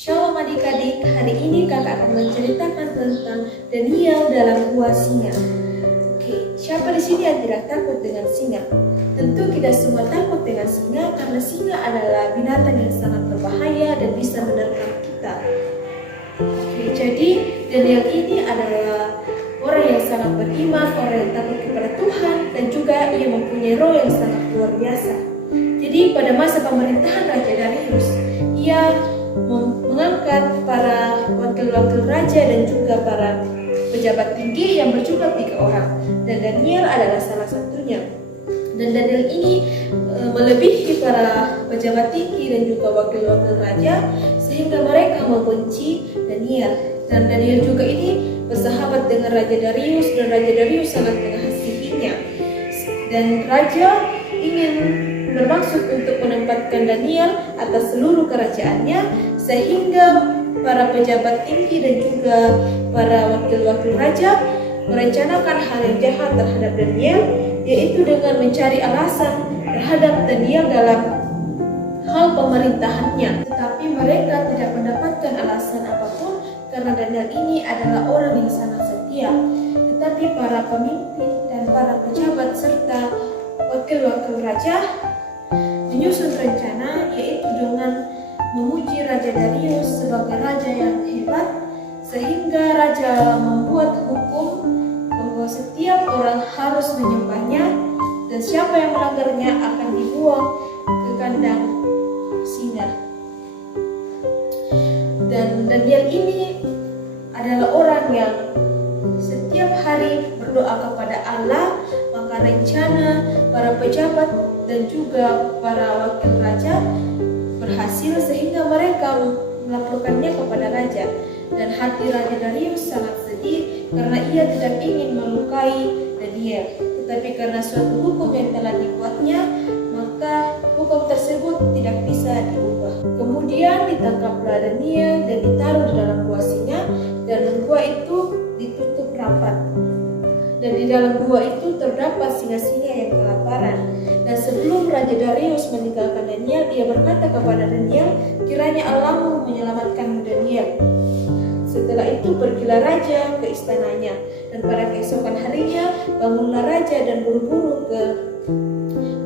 Shalom adik-adik, hari ini kakak akan menceritakan tentang Daniel dalam gua singa. Oke, siapa di sini yang tidak takut dengan singa? Tentu kita semua takut dengan singa karena singa adalah binatang yang sangat berbahaya dan bisa menerkam kita. Oke, jadi Daniel ini adalah orang yang sangat beriman, orang yang takut kepada Tuhan, dan juga ia mempunyai roh yang sangat luar biasa. Jadi pada masa pemerintahan Raja Darius, ia mengangkat para wakil-wakil raja dan juga para pejabat tinggi yang berjumlah 3 orang, dan Daniel adalah salah satunya. Dan Daniel ini melebihi para pejabat tinggi dan juga wakil-wakil raja sehingga mereka membenci Daniel. Dan Daniel juga ini bersahabat dengan Raja Darius, dan Raja Darius sangat mengasihinya. Dan raja ingin bermaksud untuk menempatkan Daniel atas seluruh kerajaannya, sehingga para pejabat tinggi dan juga para wakil-wakil raja merencanakan hal yang jahat terhadap Daniel, yaitu dengan mencari alasan terhadap Daniel dalam hal pemerintahannya. Tetapi mereka tidak mendapatkan alasan apapun karena Daniel ini adalah orang yang sangat setia. Tetapi para pemimpin dan para pejabat serta wakil-wakil raja menyusun rencana, yaitu dengan memuji Raja Darius sebagai raja yang hebat, sehingga raja membuat hukum bahwa setiap orang harus menyembahnya, dan siapa yang melanggarnya akan dibuang ke kandang singa. Dan Daniel ini adalah orang yang setiap hari berdoa kepada Allah, maka rencana para pejabat dan juga para wakil raja berhasil sehingga mereka melaporkannya kepada raja. Dan hati Raja Darius sangat sedih karena ia tidak ingin melukai Daniel, tetapi karena suatu hukum yang telah dibuatnya, maka hukum tersebut tidak bisa diubah. Kemudian ditangkaplah Daniel dan ditaruh di dalam gua singa, dan gua itu ditutup rapat. Dan di dalam gua itu terdapat singa-singa yang kelaparan. Dan sebelum Raja Darius meninggalkan Daniel, ia berkata kepada Daniel, "Kiranya Allahmu menyelamatkanmu, Daniel." Setelah itu pergilah raja ke istananya, dan pada keesokan harinya bangunlah raja dan buru-buru ke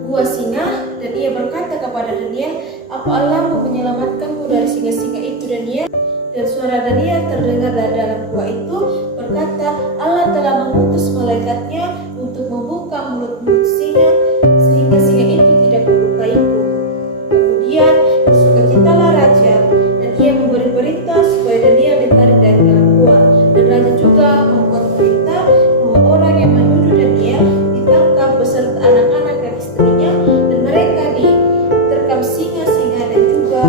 gua singa, dan ia berkata kepada Daniel, "Apa Allahmu menyelamatkanku dari singa-singa itu, Daniel?" Dan suara Daniel terdengar dari dalam gua itu berkata, "Allah telah mengutus malaikatnya untuk membuka mulut-mulut singa sehingga singa itu tidak melukaiku." Kemudian bersukacitalah raja, dan ia memberi perintah supaya Daniel ditarik dari dalam gua. Dan raja juga membuat perintah bahwa orang yang menuduh Daniel ditangkap beserta anak-anak dan istrinya, dan mereka diterkam singa-singa dan juga